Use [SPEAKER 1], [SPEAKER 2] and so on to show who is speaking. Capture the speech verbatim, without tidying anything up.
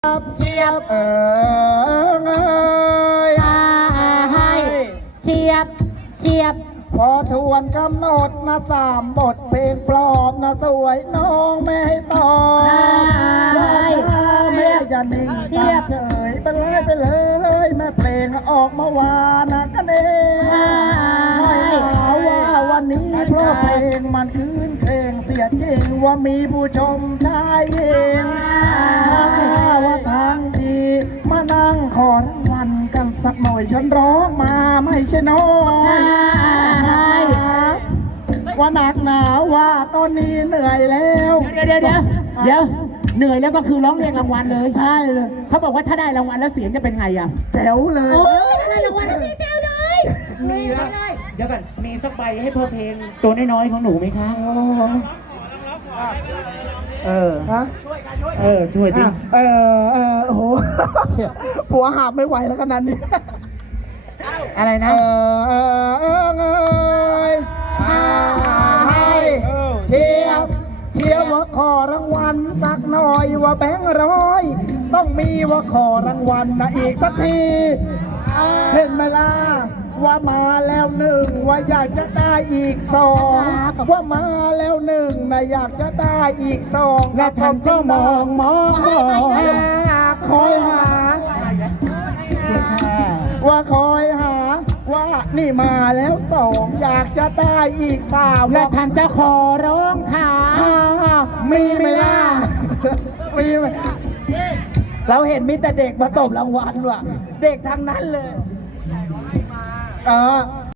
[SPEAKER 1] เชียบเออเงย
[SPEAKER 2] ให้เชียบเชียบ
[SPEAKER 1] พอทวนกำหนดนะสามบทเพลงปลอบนะสวยน้องไม่ให้ตอบแม่อย่านิ่งตาเฉยไปเลยไปเลยแม่เพลงออกมาวานะกันเองไม่หาว่าวันนี้เพราะเพลงมันคืนเพลงเสียจริงว่ามีผู้ชมชายเองว่าทางดีมานั่งขอรางวัลกันสักหน่อยฉันร้องมาไม่ใช่น้อยว่าหนักหนาว่าตอนนี้เหนื่อยแล้ว
[SPEAKER 2] เดี๋ยวเดี๋ยวเดี๋ยวเดี๋ยวเหนื่อยแล้วก็คือร้องเรียนรางวัลเลย
[SPEAKER 1] ใช่เลย
[SPEAKER 2] เขาบอกว่าถ้าได้รางวัลแล้วเสียงจะเป็นไงอ่ะ
[SPEAKER 1] แจ๋วเลย
[SPEAKER 2] โอ้ยถ้าได้รางวัลแล้วเสียงแจ๋วเลยมีแล้วเดี๋ยวก่อนมีสักใบให้พ่อเพลงตัวน้อยๆของหนูไหมคะเออ
[SPEAKER 1] ฮะ
[SPEAKER 2] เออช่วยสิ
[SPEAKER 1] เออเออโอ้โหผัวหาบไม่ไหวแล้วขนาดนี้
[SPEAKER 2] อะไรนะ
[SPEAKER 1] เออเออเออเงยให้เทียบเทียบว่าขอรางวัลสักหน่อยว่าแบงค์ร้อยต้องมีว่าขอรางวัลนะอีกสักทีเห็นไหมล่ะว่ามาแล้วหนึ่งว่าอยากจะได้อีกสองว่ามาแล้วหนึ่งนะอยากจะได้อีกสอง
[SPEAKER 2] และฉันก็มองมองมอง
[SPEAKER 1] คอยหาว่าคอยหาว่านี่มาแล้วสองอยากจะได้อีกสาม
[SPEAKER 2] และฉันจะขอร้องถาม
[SPEAKER 1] มีไหมล่ะมีไหมเราเห็นมีแต่เด็กมาตบรางวัลว่ะเด็กทั้งนั้นเลยเออ